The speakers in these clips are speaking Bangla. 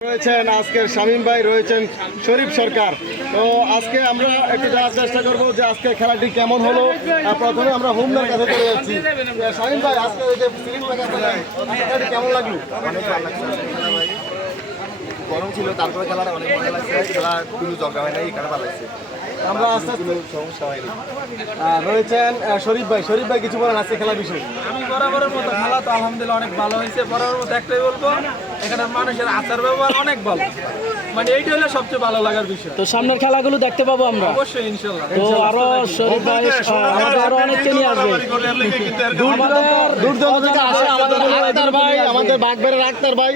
রয়েছেন আজকে শামীম ভাই, রয়েছেন শরীফ সরকার। তো আজকে আমরা একটু জানার চেষ্টা করবো যে আজকে খেলাটি কেমন হলো। প্রথমে আমরা হোমনার কাছে চলে যাচ্ছি। শামীম ভাই, আজকে যে ফিলিং খেলাটি কেমন লাগলো? অনেক ভালো লাগছে খেলা ভাই, গরম ছিল তারপরে খেলাটা অনেক ভালো লাগছে। খেলা কোনো ঝগড়া হয় না, এই খেলা ভালো লাগছে। আমরা আস্তে আস্তে কোনো সমস্যা হয়নি। রয়েছেন শরীফ ভাই। শরীফ ভাই কিছু বলেন আজকে খেলার বিষয়। আমি বরাবরের মতো খেলা তো আলহামদুলিল্লাহ অনেক ভালো হয়েছে। বরাবরের মতো একটাই বলবো, এখানে মানুষের আচার ব্যবহার অনেক ভালো, মানে এইটা হলো সবচেয়ে ভালো লাগার বিষয়। তো সামনের খেলাগুলো দেখতে পাবো আমরা অবশ্যই ইনশাল্লাহ। তো আরো শরীফ ভাই আমাদের আরো অনেকে নিয়ে আসবে। দূর দূরান্ত থেকে আসে আমাদের আক্তার ভাই, আমাদের বাগবাড়ির আক্তার ভাই।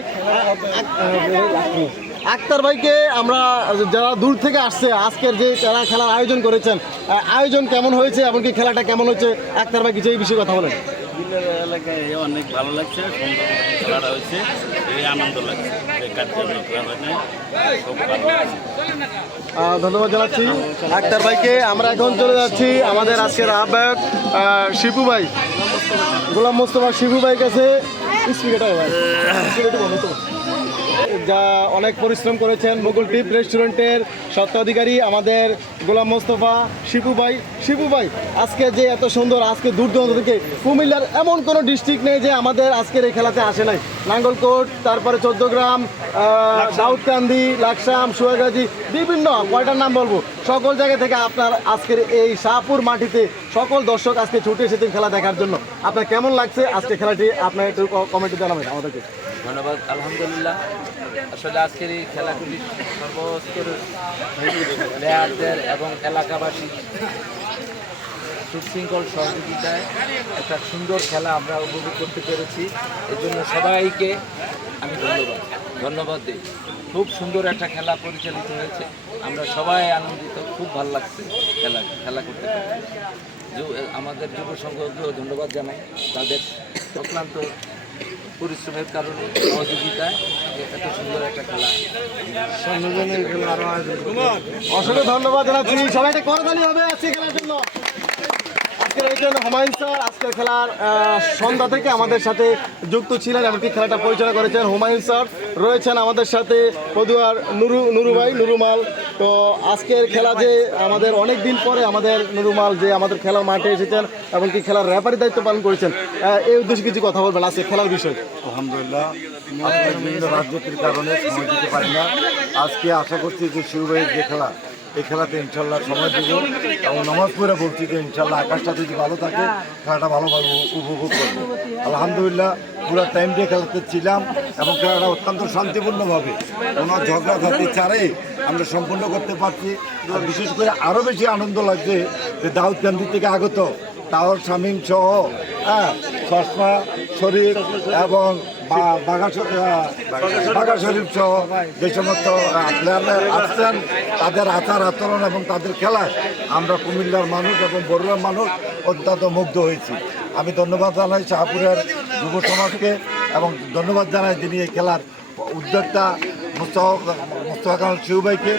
আক্তার ভাইকে আমরা, যারা দূর থেকে আসছে, আজকের যে তারা খেলার আয়োজন করেছেন, আয়োজন কেমন হয়েছে, এমনকি খেলাটা কেমন হচ্ছে, আক্তার ভাই কিছু এই বিষয়ে কথা বলেন। বিলের এলাকায় অনেক ভালো লাগছে, সুন্দর খেলাটা হয়েছে, এই আনন্দ লাগছে। বেকার জন্য খেলা হয় না, খুব ভালো লাগছে। ধন্যবাদ জানাচ্ছি আক্তার ভাইকে। আমরা এখন চলে যাচ্ছি আমাদের আজকের আহ্বায়ক শিপু ভাই, গোলাম মোস্তফা শিপু ভাই কাছে। স্পিকারটা ভাই যা অনেক পরিশ্রম করেছেন, মুঘল টিপ রেস্টুরেন্টের স্বত্বাধিকারী আমাদের গোলাম মোস্তফা শিপু ভাই। শিপু ভাই, আজকে যে এত সুন্দর, আজকে দূর দূরান্ত থেকে, কুমিল্লার এমন কোনো ডিস্ট্রিক্ট নেই যে আমাদের আজকের এই খেলাতে আসে নাই। নাঙ্গলকোট, তারপরে চৌদ্দগ্রাম, দাউদকান্দি, লাকসাম, সোয়াগাজী, বিভিন্ন কয়টার নাম বলবো, সকল জায়গা থেকে আপনার আজকের এই শাহপুর মাটিতে সকল দর্শক আজকে ছুটে এসেছেন খেলা দেখার জন্য। আপনার কেমন লাগছে আজকে খেলাটি, আপনার একটু কমেন্টে জানাবেন আমাদেরকে। ধন্যবাদ। আলহামদুলিল্লাহ, আসলে আজকের এই খেলাগুলি সর্বস্তর প্লেয়ারদের এবং এলাকাবাসী সুশৃঙ্খল সহযোগিতায় একটা সুন্দর খেলা আমরা উপভোগ করতে পেরেছি। এর জন্য সবাইকে আমি ধন্যবাদ দিই। খুব সুন্দর একটা খেলা পরিচালিত হয়েছে, আমরা সবাই আনন্দিত, খুব ভালো লাগছে খেলা করতে পেরে। আমাদের যুব সংঘকেও ধন্যবাদ জানাই, তাদের অক্লান্ত পরিশ্রমের কারণে সহযোগিতায় এত সুন্দর একটা খেলা। অসংখ্য ধন্যবাদ জানাচ্ছি। সবাই একটা করতালি হবে আজকে খেলার জন্য। আজকের এই জন্য হুমায়ুন স্যার আজকের খেলার সন্ধ্যা থেকে আমাদের সাথে যুক্ত ছিলেন, এমনকি খেলাটা পরিচালনা করেছেন হুমায়ুন স্যার। রয়েছেন আমাদের সাথে পদুয়ার নুরু ভাই, নুরুমাল। তো আজকের খেলা যে আমাদের অনেক দিন পরে আমাদের নুরুমাল যে আমাদের খেলার মাঠে এসেছেন, এমনকি খেলার রেফারি দায়িত্ব পালন করেছেন, এই উদ্দেশ্যে কিছু কথা বলবেন আজকে খেলার বিষয়। আলহামদুলিল্লাহ, আপনার বিভিন্ন রাজনীতির কারণে সময় দিতে পারি না। আজকে আশা করছি যে শিব ভাইয়ের যে খেলা, এই খেলাতে ইনশাল্লাহ সময় দেব এবং নামাজ পড়ে বলছি যে ইনশাল্লাহ আকাশটা যদি ভালো থাকে খেলাটা ভালোভাবে উপভোগ করবো। আলহামদুলিল্লাহ, পুরো টাইম দিয়ে খেলাতে ছিলাম এবং খেলাটা অত্যন্ত শান্তিপূর্ণভাবে কোনো ঝগড়াঝাটি ছাড়াই আমরা সম্পূর্ণ করতে পারছি। আর বিশেষ করে আরও বেশি আনন্দ লাগছে যে দাউদকান্দি থেকে আগত তাওর শামীম সহ, চশমা শরীফ এবং বাঘা শরীফ সহ যে সমস্ত প্লেয়াররা আসছেন, তাদের আচার আচরণ এবং তাদের খেলায় আমরা কুমিল্লার মানুষ এবং বরুড়ার মানুষ অত্যন্ত মুগ্ধ হয়েছি। আমি ধন্যবাদ জানাই শাহপুরের যুব সমাজকে এবং ধন্যবাদ জানাই যিনি এই খেলার উদ্যোক্তা মোস্তফা কামাল শিবু ভাইকে।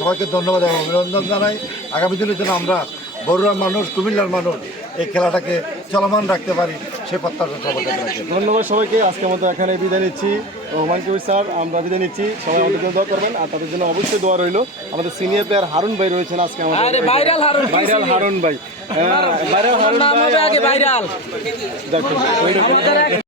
সবাইকে ধন্যবাদ এবং অভিনন্দন জানাই। আগামী দিনের জন্য আমরা বরুড়ার মানুষ, কুমিল্লার মানুষ এই খেলাটাকে চলমান রাখতে পারি, সে প্রত্যাশা সবাইকে রাখি। ধন্যবাদ সবাইকে। আজকের মতো এখানে বিদায় নিচ্ছি। হুমায়ুন কবির স্যার, আমরা বিদায় নিচ্ছি। সবাই আমাদের জন্য দোয়া করবেন, আর তাদের জন্য অবশ্যই দোয়া রইল। আমাদের সিনিয়র প্লেয়ার হারুন ভাই রয়েছেন আজকে আমাদের, ভাইরাল হারুন ভাই, ভাইরাল হারুন ভাই।